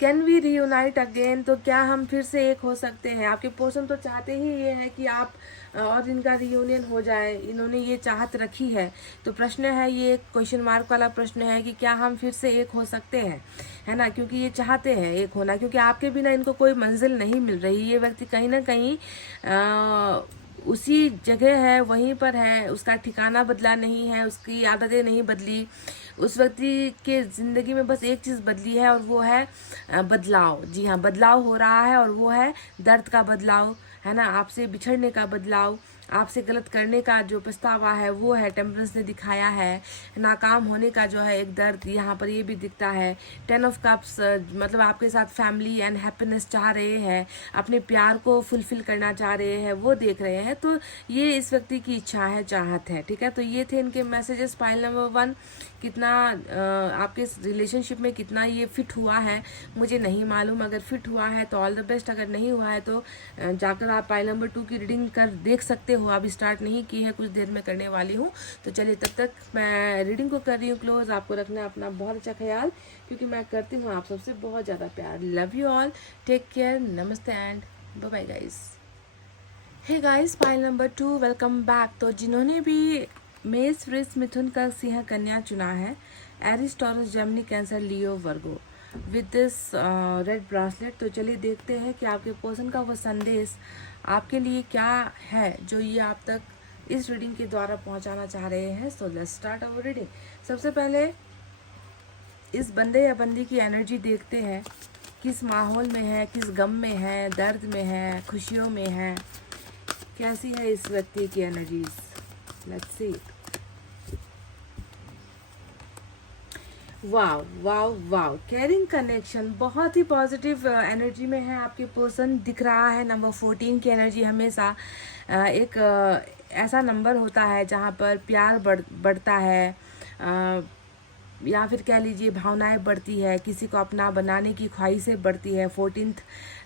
कैन वी रीयूनाइट अगेन, तो क्या हम फिर से एक हो सकते हैं। आपके पर्सन तो चाहते ही ये है कि आप और इनका रियूनियन हो जाए, इन्होंने ये चाहत रखी है। तो प्रश्न है, ये एक क्वेश्चन मार्क वाला प्रश्न है कि क्या हम फिर से एक हो सकते हैं, है ना, क्योंकि ये चाहते हैं एक होना, क्योंकि आपके बिना इनको कोई मंजिल नहीं मिल रही। ये व्यक्ति कहीं ना कहीं उसी जगह है, वहीं पर है, उसका ठिकाना बदला नहीं है, उसकी आदतें नहीं बदली। उस व्यक्ति के ज़िंदगी में बस एक चीज़ बदली है और वो है बदलाव। जी हाँ, बदलाव हो रहा है और वो है दर्द का बदलाव, है ना, आपसे बिछड़ने का बदलाव, आपसे गलत करने का जो पछतावा है वो है, टेम्परेंस ने दिखाया है। नाकाम होने का जो है एक दर्द यहाँ पर ये भी दिखता है। 10 ऑफ कप्स मतलब आपके साथ फैमिली एंड हैप्पीनेस चाह रहे हैं, अपने प्यार को फुलफिल करना चाह रहे हैं, वो देख रहे हैं। तो ये इस व्यक्ति की इच्छा है, चाहत है, ठीक है। तो ये थे इनके मैसेजेस। पाइल नंबर 1 कितना आपके रिलेशनशिप में कितना ये फिट हुआ है मुझे नहीं मालूम। अगर फिट हुआ है तो ऑल द बेस्ट, अगर नहीं हुआ है तो जाकर आप पाइल नंबर 2 की रीडिंग कर देख सकते हो। अभी स्टार्ट नहीं की है, कुछ देर में करने वाली हूँ। तो चलिए तब तक मैं रीडिंग को कर रही हूँ क्लोज। आपको रखना है अपना बहुत अच्छा ख्याल, क्योंकि मैं करती हूँ आप सबसे बहुत ज़्यादा प्यार। Love you all, take care, नमस्ते and bye bye guys. Hey guys, pile number 2, welcome back. तो जिन्होंने भी मेष, वृष, मिथुन, कर्क, सिंह, कन्या चुना है, Aries, Taurus, Gemini, Cancer, Leo, Virgo with this red bracelet, तो चलिए देखते हैं कि आपके पर्सन का वो संदेश आपके लिए क्या है जो ये आप तक इस रीडिंग के द्वारा पहुंचाना चाह रहे हैं। So let's start our reading. सबसे पहले इस बंदे या बंदी की एनर्जी देखते हैं, किस माहौल में है, किस गम में है, दर्द में है, खुशियों में है, कैसी है इस व्यक्ति की energies. Let's see. Wow wow wow, caring connection, बहुत ही पॉजिटिव एनर्जी में है आपके पर्सन। दिख रहा है नंबर 14 की एनर्जी हमेशा एक ऐसा नंबर होता है जहाँ पर प्यार बढ़ता है, या फिर कह लीजिए भावनाएं बढ़ती है, किसी को अपना बनाने की ख्वाहिशें बढ़ती है। 14th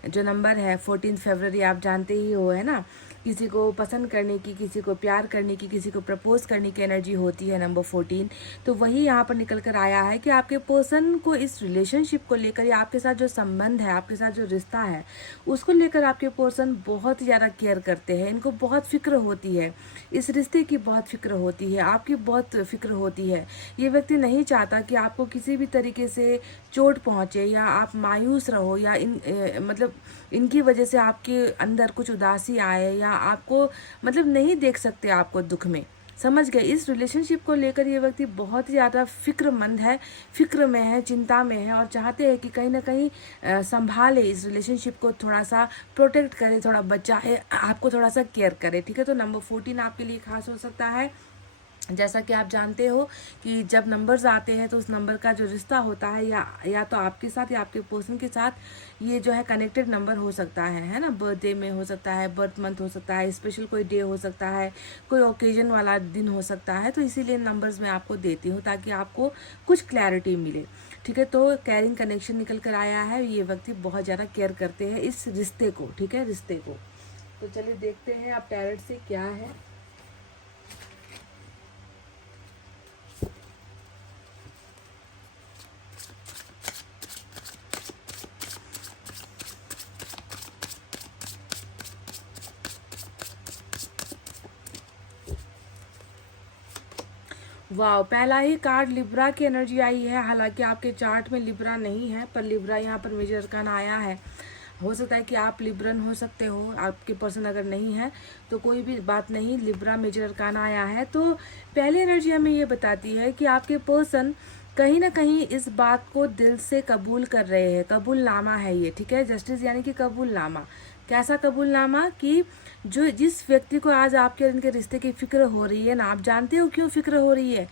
जो नंबर है, 14 फरवरी आप जानते ही हो, है ना। किसी को पसंद करने की, किसी को प्यार करने की, किसी को प्रपोज करने की एनर्जी होती है नंबर 14। तो वही यहाँ पर निकल कर आया है कि आपके पर्सन को इस रिलेशनशिप को लेकर या आपके साथ जो संबंध है, आपके साथ जो रिश्ता है, उसको लेकर आपके पर्सन बहुत ही ज़्यादा केयर करते हैं। इनको बहुत फिक्र होती है, इस रिश्ते की बहुत फिक्र होती है, आपकी बहुत फिक्र होती है। ये व्यक्ति नहीं चाहता कि आपको किसी भी तरीके से चोट पहुँचे या आप मायूस रहो, या मतलब इनकी वजह से आपके अंदर कुछ उदासी आए, या आपको मतलब नहीं देख सकते आपको दुख में। समझ गए। इस रिलेशनशिप को लेकर ये व्यक्ति बहुत ही ज़्यादा फिक्रमंद है, फिक्र में है, चिंता में है, और चाहते हैं कि कहीं ना कहीं संभाले इस रिलेशनशिप को, थोड़ा सा प्रोटेक्ट करे, थोड़ा बचाए, आपको थोड़ा सा केयर करे। ठीक है, तो नंबर 14 आपके लिए खास हो सकता है। जैसा कि आप जानते हो कि जब नंबर्स आते हैं तो उस नंबर का जो रिश्ता होता है या तो आपके साथ या आपके पर्सन के साथ, ये जो है कनेक्टेड नंबर हो सकता है ना। बर्थडे में हो सकता है, बर्थ मंथ हो सकता है, स्पेशल कोई डे हो सकता है, कोई ओकेजन वाला दिन हो सकता है। तो इसीलिए नंबर्स मैं आपको देती हूँ ताकि आपको कुछ क्लैरिटी मिले। ठीक है, तो कैरिंग कनेक्शन निकल कर आया है। ये व्यक्ति बहुत ज़्यादा केयर करते हैं इस रिश्ते को। ठीक है, रिश्ते को। तो चलिए देखते हैं आप टैरेट से क्या है। वाह, पहला ही कार्ड लिब्रा की एनर्जी आई है। हालांकि आपके चार्ट में लिब्रा नहीं है, पर लिब्रा यहाँ पर मेजर अरकाना आया है। हो सकता है कि आप लिब्रन हो सकते हो, आपके पर्सन अगर नहीं है तो कोई भी बात नहीं, लिब्रा मेजर अरकाना आया है। तो पहली एनर्जी हमें ये बताती है कि आपके पर्सन कहीं ना कहीं इस बात को दिल से कबूल कर रहे हैं। कबूलनामा है ये। ठीक है, जस्टिस यानी कि कबूलनामा। कैसा कबूलनामा कि जो जिस व्यक्ति को आज आपके और इनके रिश्ते की फिक्र हो रही है ना, आप जानते हो क्यों फिक्र हो रही है?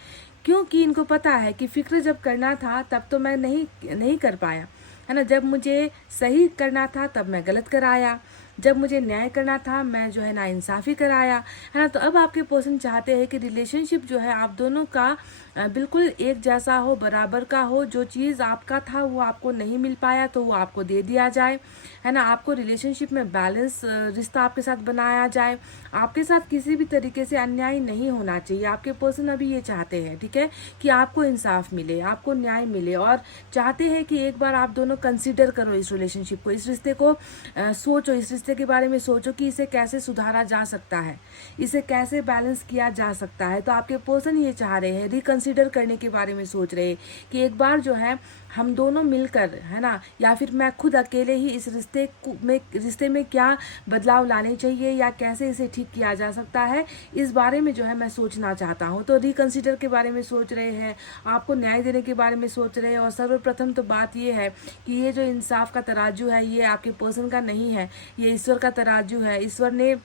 क्योंकि इनको पता है कि फिक्र जब करना था तब तो मैं नहीं कर पाया, है ना। जब मुझे सही करना था तब मैं गलत कराया, जब मुझे न्याय करना था मैं जो है ना इंसाफ़ी कराया, है ना। तो अब आपके पर्सन चाहते हैं कि रिलेशनशिप जो है आप दोनों का बिल्कुल एक जैसा हो, बराबर का हो। जो चीज़ आपका था वो आपको नहीं मिल पाया तो वो आपको दे दिया जाए, है ना। आपको रिलेशनशिप में बैलेंस रिश्ता आपके साथ बनाया जाए। आपके साथ किसी भी तरीके से अन्याय नहीं होना चाहिए। आपके पर्सन अभी ये चाहते हैं, ठीक है, कि आपको इंसाफ मिले, आपको न्याय मिले, और चाहते हैं कि एक बार आप दोनों कंसिडर करो इस रिलेशनशिप को, इस रिश्ते को सोचो, इस रिश्ते के बारे में सोचो कि इसे कैसे सुधारा जा सकता है, इसे कैसे बैलेंस किया जा सकता है। तो आपके पर्सन ये चाह रहे हैं, रिकंसिडर करने के बारे में सोच रहे हैं कि एक बार जो है हम दोनों मिलकर, है ना, या फिर मैं खुद अकेले ही इस रिश्ते में क्या बदलाव लाने चाहिए या कैसे इसे ठीक किया जा सकता है, इस बारे में जो है मैं सोचना चाहता हूँ। तो रिकंसिडर के बारे में सोच रहे हैं, आपको न्याय देने के बारे में सोच रहे हैं। और सर्वप्रथम तो बात ये है कि ये जो इंसाफ का तराजू है ये आपके पर्सन का नहीं है, ये ईश्वर का तराजू है। ईश्वर ने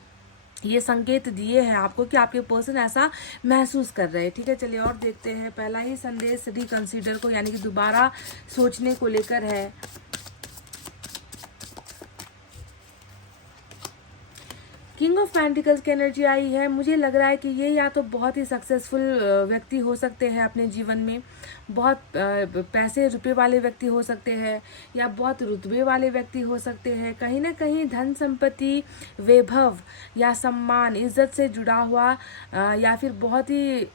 ये संकेत दिए हैं आपको कि आपके पर्सन ऐसा महसूस कर रहे हैं। ठीक है, चलिए और देखते हैं। पहला ही संदेश रिकंसीडर को यानी कि दोबारा सोचने को लेकर है किंग ऑफ पेंटिकल्स की एनर्जी आई है। मुझे लग रहा है कि ये या तो बहुत ही सक्सेसफुल व्यक्ति हो सकते हैं अपने जीवन में, बहुत पैसे रुपए वाले व्यक्ति हो सकते हैं, या बहुत रुतबे वाले व्यक्ति हो सकते हैं। कहीं ना कहीं धन संपत्ति, वैभव या सम्मान, इज्जत से जुड़ा हुआ या फिर बहुत ही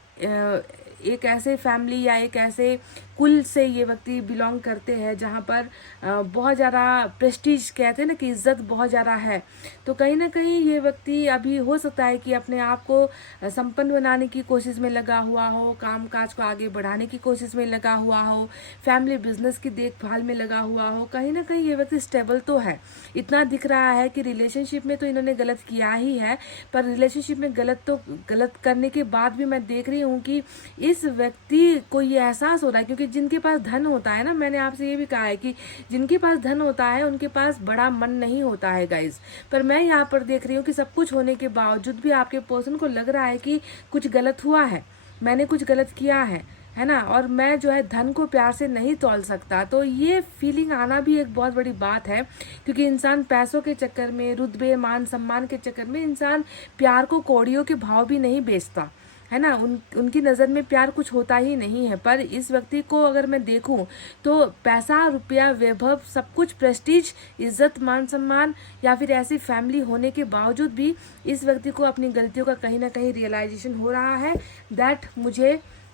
एक ऐसे फैमिली या एक ऐसे कुल से ये व्यक्ति बिलोंग करते हैं जहाँ पर बहुत ज़्यादा प्रेस्टीज, कहते हैं ना कि इज्जत बहुत ज़्यादा है। तो कहीं ना कहीं ये व्यक्ति अभी हो सकता है कि अपने आप को संपन्न बनाने की कोशिश में लगा हुआ हो, काम काज को आगे बढ़ाने की कोशिश में लगा हुआ हो, फैमिली बिजनेस की देखभाल में लगा हुआ हो। कहीं ना कहीं ये व्यक्ति स्टेबल तो है, इतना दिख रहा है कि रिलेशनशिप में तो इन्होंने गलत किया ही है, पर रिलेशनशिप में गलत करने के बाद भी मैं देख रही हूँ कि इस व्यक्ति को ये एहसास हो रहा है, क्योंकि जिनके पास धन होता है ना, मैंने आपसे ये भी कहा है कि जिनके पास धन होता है उनके पास बड़ा मन नहीं होता है गाइज। पर मैं यहाँ पर देख रही हूँ कि सब कुछ होने के बावजूद भी आपके पर्सन को लग रहा है कि कुछ गलत हुआ है, मैंने कुछ गलत किया है ना, और मैं जो है धन को प्यार से नहीं तौल सकता। तो ये फीलिंग आना भी एक बहुत बड़ी बात है, क्योंकि इंसान पैसों के चक्कर में, रुतबे मान सम्मान के चक्कर में इंसान प्यार को कौड़ियों के भाव भी नहीं बेचता है ना। उनकी नज़र में प्यार कुछ होता ही नहीं है। पर इस व्यक्ति को अगर मैं देखूं तो पैसा, रुपया, वैभव, सब कुछ, प्रेस्टीज, इज्जत, मान सम्मान या फिर ऐसी फैमिली होने के बावजूद भी इस व्यक्ति को अपनी गलतियों का कहीं ना कहीं रियलाइजेशन हो रहा है दैट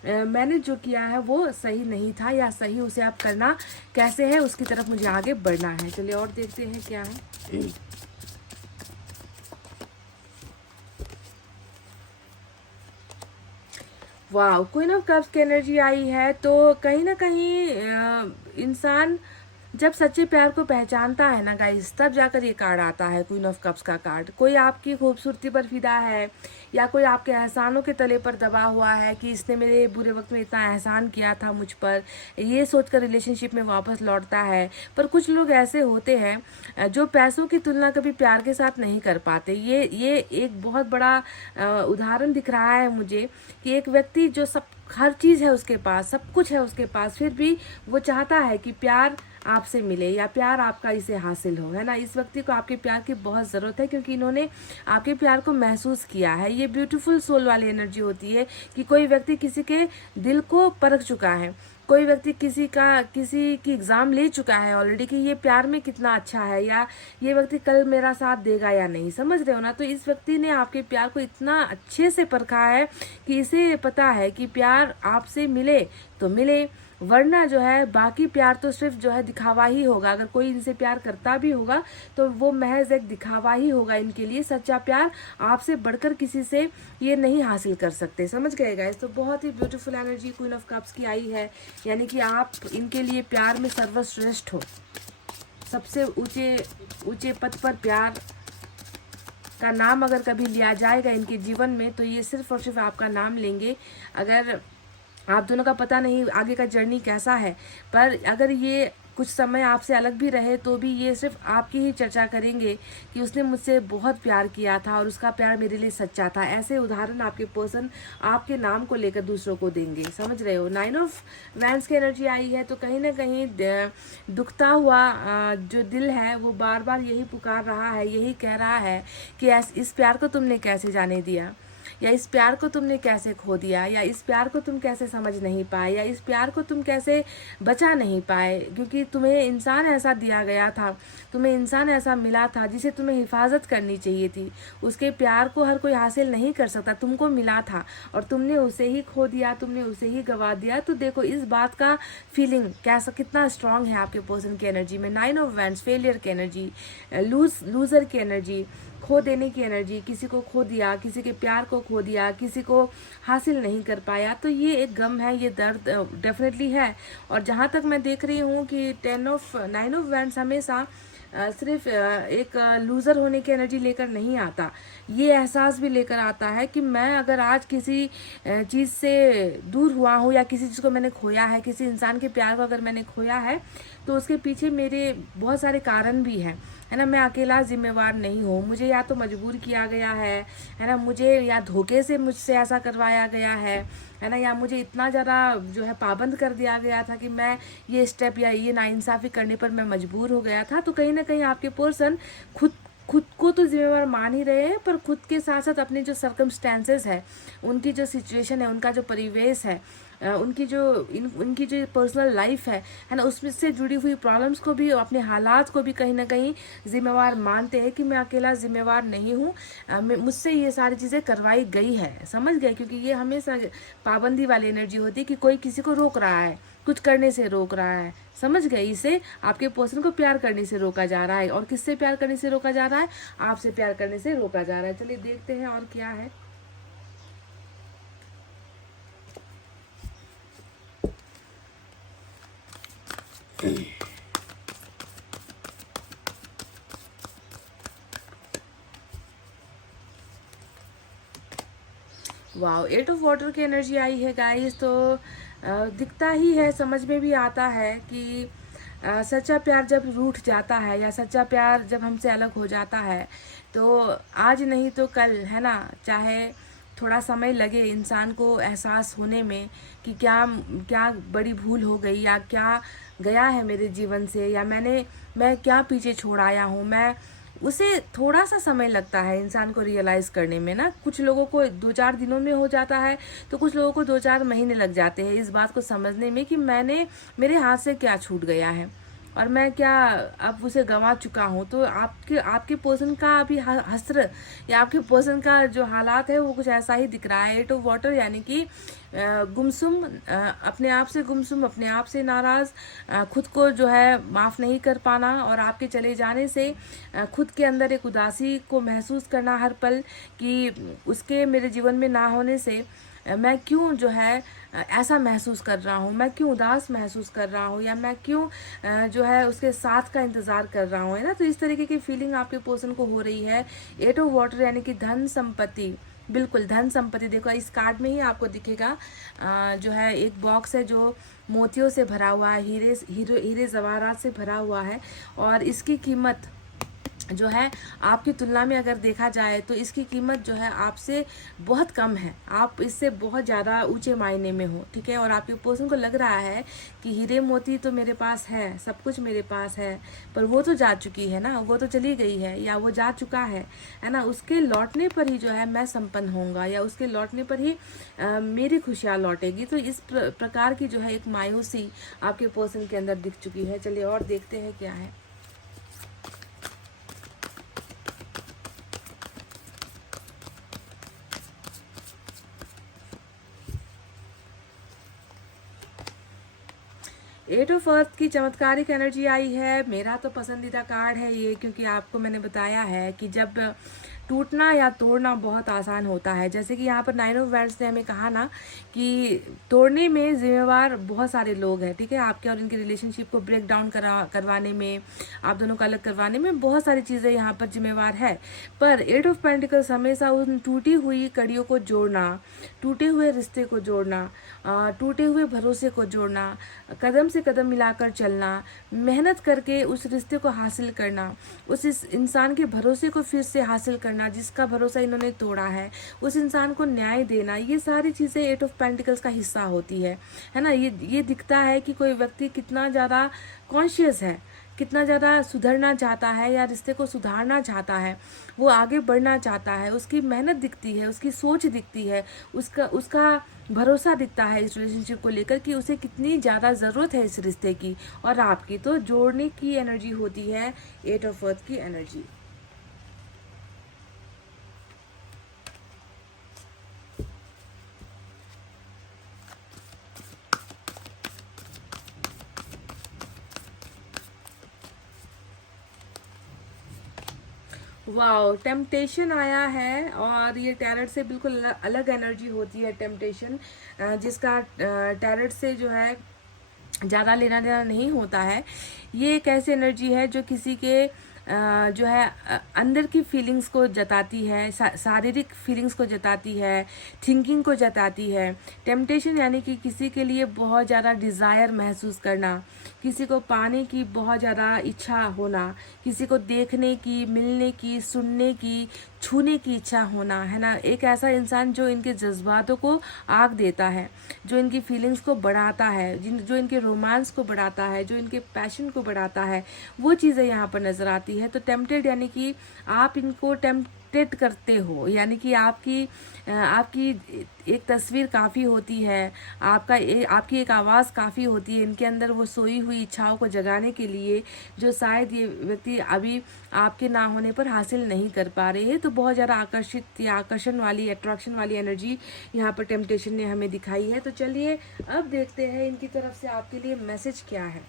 मैंने जो किया है वो सही नहीं था, या सही उसे आप करना कैसे है उसकी तरफ मुझे आगे बढ़ना है। चलिए और देखते हैं क्या है। वाह, क्वीन ऑफ कप्स की एनर्जी आई है। तो कहीं ना कहीं इंसान जब सच्चे प्यार को पहचानता है ना गाइस, तब जाकर ये कार्ड आता है, क्वीन ऑफ कप्स का कार्ड। कोई आपकी खूबसूरती पर फिदा है, या कोई आपके एहसानों के तले पर दबा हुआ है कि इसने मेरे बुरे वक्त में इतना एहसान किया था मुझ पर, ये सोचकर रिलेशनशिप में वापस लौटता है। पर कुछ लोग ऐसे होते हैं जो पैसों की तुलना कभी प्यार के साथ नहीं कर पाते। ये एक बहुत बड़ा उदाहरण दिख रहा है मुझे कि एक व्यक्ति जो हर चीज़ है उसके पास, सब कुछ है उसके पास, फिर भी वो चाहता है कि प्यार आपसे मिले या प्यार आपका इसे हासिल हो, है ना। इस व्यक्ति को आपके प्यार की बहुत ज़रूरत है, क्योंकि इन्होंने आपके प्यार को महसूस किया है। ये ब्यूटीफुल सोल वाली एनर्जी होती है कि कोई व्यक्ति किसी के दिल को परख चुका है, कोई व्यक्ति किसी की एग्ज़ाम ले चुका है ऑलरेडी कि ये प्यार में कितना अच्छा है, या ये व्यक्ति कल मेरा साथ देगा या नहीं, समझ रहे हो ना। तो इस व्यक्ति ने आपके प्यार को इतना अच्छे से परखा है कि इसे पता है कि प्यार आपसे मिले तो मिले, वरना जो है बाकी प्यार तो सिर्फ जो है दिखावा ही होगा। अगर कोई इनसे प्यार करता भी होगा तो वो महज एक दिखावा ही होगा इनके लिए। सच्चा प्यार आपसे बढ़कर किसी से ये नहीं हासिल कर सकते, समझ गए गाइस। तो बहुत ही beautiful energy queen of cups की आई है, यानी कि आप इनके लिए प्यार में सर्वश्रेष्ठ हो, सबसे ऊंचे पद पर प्यार का नाम अगर कभी लिया जाएगा इनके जीवन में तो ये सिर्फ और सिर्फ आपका नाम लेंगे। अगर आप दोनों का पता नहीं आगे का जर्नी कैसा है, पर अगर ये कुछ समय आपसे अलग भी रहे तो भी ये सिर्फ आपकी ही चर्चा करेंगे कि उसने मुझसे बहुत प्यार किया था और उसका प्यार मेरे लिए सच्चा था। ऐसे उदाहरण आपके पर्सन आपके नाम को लेकर दूसरों को देंगे, समझ रहे हो। 9 ऑफ वैंड्स की एनर्जी आई है, तो कहीं ना कहीं दुखता हुआ जो दिल है वो बार बार यही पुकार रहा है, यही कह रहा है कि इस प्यार को तुमने कैसे जाने दिया, या इस प्यार को तुमने कैसे खो दिया, या इस प्यार को तुम कैसे समझ नहीं पाए, या इस प्यार को तुम कैसे बचा नहीं पाए, क्योंकि तुम्हें इंसान ऐसा दिया गया था, तुम्हें इंसान ऐसा मिला था जिसे तुम्हें हिफाजत करनी चाहिए थी। उसके प्यार को हर कोई हासिल नहीं कर सकता, तुमको मिला था और तुमने उसे ही खो दिया, तुमने उसे ही गवा दिया। तो देखो इस बात का फीलिंग कैसा कितना स्ट्रांग है आपके पर्सन की एनर्जी में। 9 ऑफ वैंड्स, फेलियर की एनर्जी, लूजर की एनर्जी, खो देने की एनर्जी, किसी को खो दिया, किसी के प्यार को खो दिया, किसी को हासिल नहीं कर पाया। तो ये एक गम है, ये दर्द डेफिनेटली है। और जहाँ तक मैं देख रही हूँ कि 9 ऑफ वैंड्स हमेशा सिर्फ एक लूज़र होने की एनर्जी लेकर नहीं आता, ये एहसास भी लेकर आता है कि मैं अगर आज किसी चीज़ से दूर हुआ हूँ या किसी चीज़ को मैंने खोया है, किसी इंसान के प्यार को अगर मैंने खोया है तो उसके पीछे मेरे बहुत सारे कारण भी हैं, है ना। मैं अकेला जिम्मेवार नहीं हूँ, मुझे या तो मजबूर किया गया है ना, मुझे या धोखे से मुझसे ऐसा करवाया गया है ना, या मुझे इतना ज़्यादा जो है पाबंद कर दिया गया था कि मैं ये स्टेप या ये नाइंसाफ़ी करने पर मैं मजबूर हो गया था। तो कहीं ना कहीं आपके पर्सन खुद को तो जिम्मेवार मान ही रहे हैं, पर खुद के साथ साथ अपने जो सर्कमस्टेंसेस है, उनकी जो सिचुएशन है, उनका जो परिवेश है, उनकी जो पर्सनल लाइफ है ना, उसमें से जुड़ी हुई प्रॉब्लम्स को भी, अपने हालात को भी कहीं ना कहीं जिम्मेवार मानते हैं कि मैं अकेला जिम्मेवार नहीं हूँ, मुझसे ये सारी चीज़ें करवाई गई है। समझ गए? क्योंकि ये हमेशा पाबंदी वाली एनर्जी होती है कि कोई किसी को रोक रहा है, कुछ करने से रोक रहा है। समझ गए? इसे आपके पर्सन को प्यार करने से रोका जा रहा है। और किससे प्यार करने से रोका जा रहा है? आपसे प्यार करने से रोका जा रहा है। चलिए देखते हैं और क्या है। वाओ, 8 ऑफ वाटर की एनर्जी आई है गाइस। तो दिखता ही है, समझ में भी आता है कि सच्चा प्यार जब रूठ जाता है या सच्चा प्यार जब हमसे अलग हो जाता है, तो आज नहीं तो कल, है ना, चाहे थोड़ा समय लगे इंसान को एहसास होने में कि क्या क्या बड़ी भूल हो गई, या क्या गया है मेरे जीवन से, या मैं क्या पीछे छोड़ आया हूँ, मैं उसे थोड़ा सा समय लगता है इंसान को रियलाइज़ करने में ना। कुछ लोगों को 2-4 दिनों में हो जाता है, तो कुछ लोगों को 2-4 महीने लग जाते हैं इस बात को समझने में कि मेरे हाथ से क्या छूट गया है और मैं क्या अब उसे गंवा चुका हूँ। तो आपके आपके पर्सन का अभी हस्र या आपके पर्सन का जो हालात है वो कुछ ऐसा ही दिख रहा है। 8 ऑफ वाटर यानी कि गुमसुम, अपने आप से गुमसुम, अपने आप से नाराज़, खुद को जो है माफ़ नहीं कर पाना, और आपके चले जाने से खुद के अंदर एक उदासी को महसूस करना हर पल कि उसके मेरे जीवन में ना होने से मैं क्यों जो है ऐसा महसूस कर रहा हूँ, मैं क्यों उदास महसूस कर रहा हूँ, या मैं क्यों जो है उसके साथ का इंतज़ार कर रहा हूँ, है ना। तो इस तरीके की फीलिंग आपके पर्सन को हो रही है। 8 ऑफ वाटर यानी कि धन संपत्ति, बिल्कुल धन संपत्ति। देखो इस कार्ड में ही आपको दिखेगा जो है एक बॉक्स है जो मोतियों से भरा हुआ है, हीरे जवाहरात से भरा हुआ है, और इसकी कीमत जो है आपकी तुलना में अगर देखा जाए तो इसकी कीमत जो है आपसे बहुत कम है, आप इससे बहुत ज़्यादा ऊंचे मायने में हो, ठीक है। और आपके पर्सन को लग रहा है कि हीरे मोती तो मेरे पास है, सब कुछ मेरे पास है, पर वो तो जा चुकी है ना, वो तो चली गई है या वो जा चुका है ना। उसके लौटने पर ही जो है मैं संपन्न होऊंगा, या उसके लौटने पर ही मेरी खुशियाँ लौटेगी। तो इस प्रकार की जो है एक मायूसी आपके पर्सन के अंदर दिख चुकी है। चलिए और देखते हैं क्या है। एट ऑफ अर्थ की चमत्कारिक एनर्जी आई है। मेरा तो पसंदीदा कार्ड है ये, क्योंकि आपको मैंने बताया है कि जब टूटना या तोड़ना बहुत आसान होता है, जैसे कि यहाँ पर 9 ऑफ वैंड्स ने हमें कहा ना कि तोड़ने में जिम्मेवार बहुत सारे लोग हैं, ठीक है। आपके और इनके रिलेशनशिप को ब्रेक डाउन करवाने में, आप दोनों को अलग करवाने में बहुत सारी चीज़ें यहाँ पर जिम्मेवार है। पर 8 ऑफ पेंटिकल्स हमेशा उन टूटी हुई कड़ियों को जोड़ना, टूटे हुए रिश्ते को जोड़ना, टूटे हुए भरोसे को जोड़ना, कदम से कदम मिलाकर चलना, मेहनत करके उस रिश्ते को हासिल करना, उस इंसान के भरोसे को फिर से हासिल करना जिसका भरोसा इन्होंने तोड़ा है, उस इंसान को न्याय देना, ये सारी चीज़ें 8 ऑफ पेंटिकल्स का हिस्सा होती है ना। ये दिखता है कि कोई व्यक्ति कितना ज़्यादा कॉन्शियस है, कितना ज़्यादा सुधरना चाहता है या रिश्ते को सुधारना चाहता है, वो आगे बढ़ना चाहता है, उसकी मेहनत दिखती है, उसकी सोच दिखती है, उसका भरोसा दिखता है इस रिलेशनशिप को लेकर कि उसे कितनी ज़्यादा ज़रूरत है इस रिश्ते की और आपकी। तो जोड़ने की एनर्जी होती है 8 ऑफ अर्थ की एनर्जी। वाओ, टेम्पटेशन आया है, और ये टैरट से बिल्कुल अलग एनर्जी होती है टेम्पटेशन, जिसका टैरट से जो है ज़्यादा लेना देना नहीं होता है। ये एक ऐसी एनर्जी है जो किसी के जो है अंदर की फीलिंग्स को जताती है, शारीरिक फीलिंग्स को जताती है, थिंकिंग को जताती है। टेम्पटेशन यानी कि किसी के लिए बहुत ज़्यादा डिज़ायर महसूस करना, किसी को पाने की बहुत ज़्यादा इच्छा होना, किसी को देखने की, मिलने की, सुनने की, छूने की इच्छा होना, है ना। एक ऐसा इंसान जो इनके जज्बातों को आग देता है, जो इनकी फीलिंग्स को बढ़ाता है, जो इनके रोमांस को बढ़ाता है, जो इनके पैशन को बढ़ाता है, वो चीज़ें यहाँ पर नज़र आती होती है। तो टेम्पटेड यानी कि आप इनको टेम्पटेड करते हो, यानी कि आपकी एक तस्वीर काफ़ी होती है, आपकी एक आवाज़ काफ़ी होती है इनके अंदर वो सोई हुई इच्छाओं को जगाने के लिए, जो शायद ये व्यक्ति अभी आपके ना होने पर हासिल नहीं कर पा रहे हैं। तो बहुत ज़्यादा आकर्षित या आकर्षण वाली, अट्रैक्शन वाली एनर्जी यहाँ पर टेम्पटेशन ने हमें दिखाई है। तो चलिए अब देखते हैं इनकी तरफ से आपके लिए मैसेज क्या है।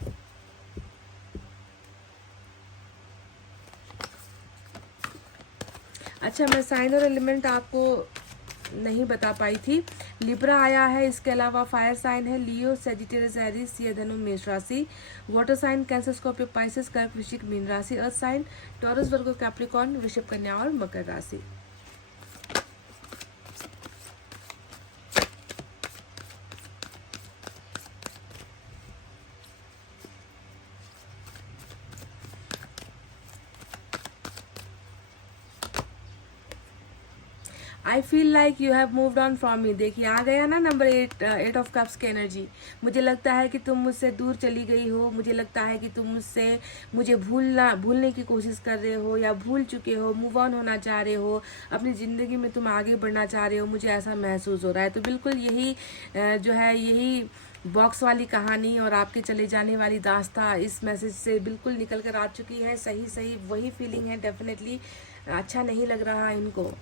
अच्छा, मैं साइन और एलिमेंट आपको नहीं बता पाई थी। लिब्रा आया है, इसके अलावा फायर साइन है लियो, सेजिटेरियस, एरिस, ये धनु, मेष राशि। Water sign Cancer, Scorpio, Pisces, कर्क, वृश्चिक, मीन राशि। Earth sign Taurus, Virgo, Capricorn, वृषभ, कन्या और मकर राशि। I feel like you have moved on from me. देखिए आ गया ना नंबर 8 ऑफ कप्स की एनर्जी। मुझे लगता है कि तुम मुझसे दूर चली गई हो, मुझे लगता है कि तुम मुझे भूलने की कोशिश कर रहे हो या भूल चुके हो, मूव ऑन होना चाह रहे हो, अपनी ज़िंदगी में तुम आगे बढ़ना चाह रहे हो, मुझे ऐसा महसूस हो रहा है। तो बिल्कुल यही जो है, यही बॉक्स वाली कहानी और आपके चले जाने वाली दास्ता इस मैसेज से बिल्कुल निकल कर आ चुकी है। सही वही फीलिंग है। डेफिनेटली अच्छा नहीं लग रहा इनको।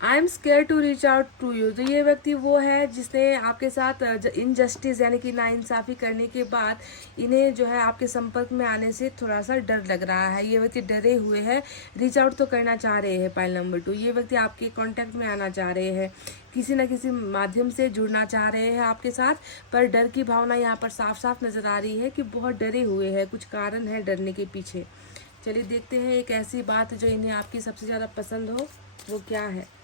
I am scare to reach out to you. तो ये व्यक्ति वो है जिसने आपके साथ इनजस्टिस यानी कि नाइंसाफ़ी करने के बाद इन्हें जो है आपके संपर्क में आने से थोड़ा सा डर लग रहा है। ये व्यक्ति डरे हुए हैं, रीच आउट तो करना चाह रहे हैं। पाइल नंबर 2, ये व्यक्ति आपके कांटेक्ट में आना चाह रहे हैं, किसी न किसी माध्यम से जुड़ना चाह रहे हैं आपके साथ, पर डर की भावना यहाँ पर साफ साफ नज़र आ रही है कि बहुत डरे हुए हैं। कुछ कारण है डरने के पीछे। चलिए देखते हैं एक ऐसी बात जो इन्हें आपकी सबसे ज़्यादा पसंद हो वो क्या है।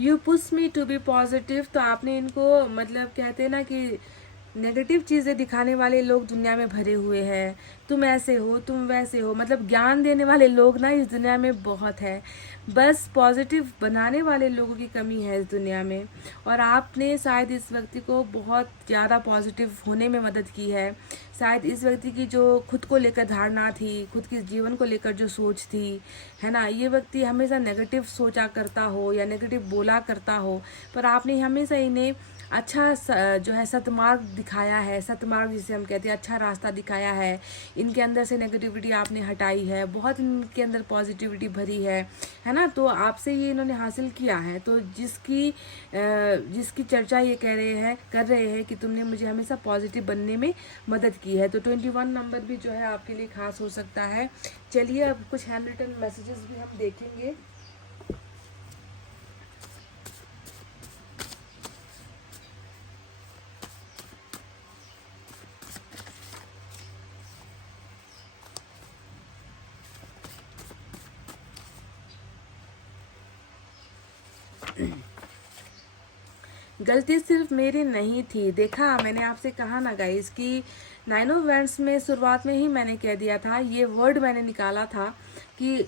You push me to be positive. तो आपने इनको मतलब कहते हैं ना कि नेगेटिव चीज़ें दिखाने वाले लोग दुनिया में भरे हुए हैं। तुम ऐसे हो, तुम वैसे हो, मतलब ज्ञान देने वाले लोग ना इस दुनिया में बहुत है। बस पॉजिटिव बनाने वाले लोगों की कमी है इस दुनिया में। और आपने शायद इस व्यक्ति को बहुत ज़्यादा पॉजिटिव होने में मदद की है। शायद इस व्यक्ति की जो खुद को लेकर धारणा थी, खुद के जीवन को लेकर जो सोच थी, है ना, ये व्यक्ति हमेशा नेगेटिव सोचा करता हो या नेगेटिव बोला करता हो, पर आपने हमेशा इन्हें अच्छा जो है सतमार्ग दिखाया है। सतमार्ग जिसे हम कहते हैं, अच्छा रास्ता दिखाया है। इनके अंदर से नेगेटिविटी आपने हटाई है, बहुत इनके अंदर पॉजिटिविटी भरी है ना। तो आपसे ये इन्होंने हासिल किया है। तो जिसकी चर्चा ये कर रहे हैं कि तुमने मुझे हमेशा पॉजिटिव बनने में मदद की है। तो 21 नंबर भी जो है आपके लिए खास हो सकता है। चलिए अब कुछ हैंड रिटन मैसेजेस भी हम देखेंगे। गलती सिर्फ मेरी नहीं थी। देखा, मैंने आपसे कहा ना गाइस कि 9 ऑफ वैंड्स में शुरुआत में ही मैंने कह दिया था, ये वर्ड मैंने निकाला था कि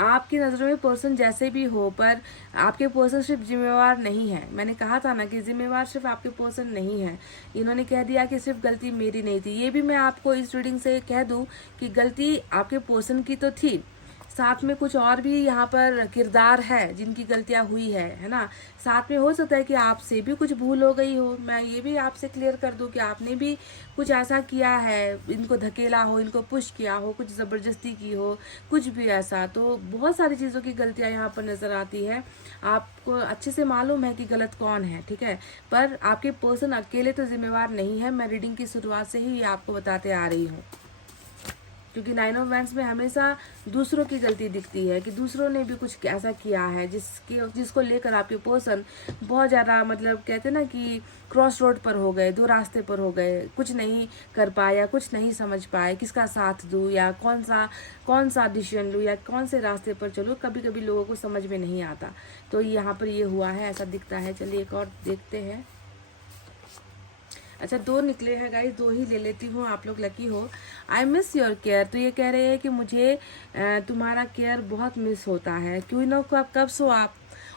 आपकी नज़रों में पर्सन जैसे भी हो, पर आपके पर्सन सिर्फ जिम्मेवार नहीं है। मैंने कहा था ना कि जिम्मेवार सिर्फ आपके पर्सन नहीं है। इन्होंने कह दिया कि सिर्फ गलती मेरी नहीं थी। ये भी मैं आपको इस रीडिंग से कह दूं कि गलती आपके पर्सन की तो थी, साथ में कुछ और भी यहाँ पर किरदार है जिनकी गलतियाँ हुई है ना। साथ में हो सकता है कि आपसे भी कुछ भूल हो गई हो। मैं ये भी आपसे क्लियर कर दूं कि आपने भी कुछ ऐसा किया है, इनको धकेला हो, इनको पुश किया हो, कुछ ज़बरदस्ती की हो, कुछ भी ऐसा। तो बहुत सारी चीज़ों की गलतियाँ यहाँ पर नज़र आती है। आपको अच्छे से मालूम है कि गलत कौन है, ठीक है, पर आपके पर्सन अकेले तो जिम्मेवार नहीं है। मैं रीडिंग की शुरुआत से ही आपको बताते आ रही हूँ। क्योंकि 9 ऑफ वैंड्स में हमेशा दूसरों की गलती दिखती है कि दूसरों ने भी कुछ ऐसा किया है जिसको लेकर आपके पर्सन बहुत ज़्यादा मतलब कहते हैं ना कि क्रॉस रोड पर हो गए, दो रास्ते पर हो गए, कुछ नहीं कर पाए या कुछ नहीं समझ पाए, किसका साथ दूँ या कौन सा डिसीजन लूँ या कौन से रास्ते पर चलूँ, कभी कभी लोगों को समझ में नहीं आता। तो यहाँ पर ये हुआ है, ऐसा दिखता है। चलिए एक और देखते हैं। अच्छा 2 निकले हैं गाइस, 2 ही ले लेती हूँ, आप लोग लकी हो। आई मिस योर केयर, तो ये कह रहे हैं कि मुझे तुम्हारा केयर बहुत मिस होता है। क्वीन ऑफ कप्स हो आप,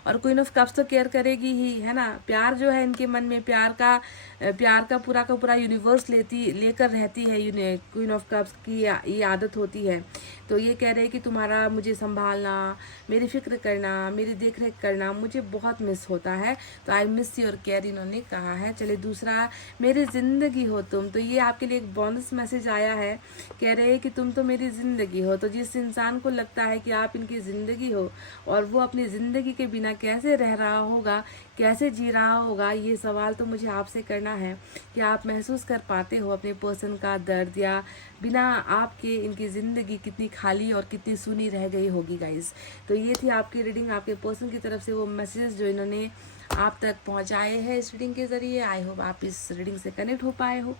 और क्वीन ऑफ कप्स तो केयर करेगी ही, है ना। प्यार जो है इनके मन में, प्यार का पूरा यूनिवर्स लेकर रहती है। क्वीन ऑफ कप्स की ये आदत होती है। तो ये कह रहे हैं कि तुम्हारा मुझे संभालना, मेरी फिक्र करना, मेरी देख रेख करना मुझे बहुत मिस होता है। तो आई मिस योर केयर इन्होंने कहा है। चलिए दूसरा, मेरी ज़िंदगी हो तुम, तो ये आपके लिए एक बोनस मैसेज आया है। कह रहे हैं कि तुम तो मेरी ज़िंदगी हो। तो जिस इंसान को लगता है कि आप इनकी ज़िंदगी हो और वो अपनी ज़िंदगी के बिना कैसे रह रहा होगा, कैसे जी रहा होगा, ये सवाल तो मुझे आपसे करना है कि आप महसूस कर पाते हो अपने पर्सन का दर्द, या बिना आपके इनकी ज़िंदगी कितनी खाली और कितनी सुनी रह गई होगी गाइस। तो ये थी आपकी रीडिंग, आपके पर्सन की तरफ से वो मैसेजेस जो इन्होंने आप तक पहुंचाए हैं इस रीडिंग के ज़रिए। आई होप आप इस रीडिंग से कनेक्ट हो पाए हो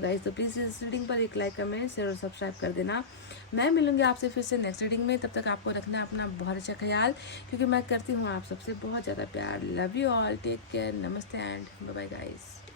गाइस। तो प्लीज़ इस रीडिंग पर एक लाइक, कमेंट, शेयर और सब्सक्राइब कर देना। मैं मिलूंगी आपसे फिर से नेक्स्ट रीडिंग में। तब तक आपको रखना अपना बहुत अच्छा ख्याल, क्योंकि मैं करती हूँ आप सबसे बहुत ज़्यादा प्यार। Love you all, take care, नमस्ते एंड बाय बाय गाइस।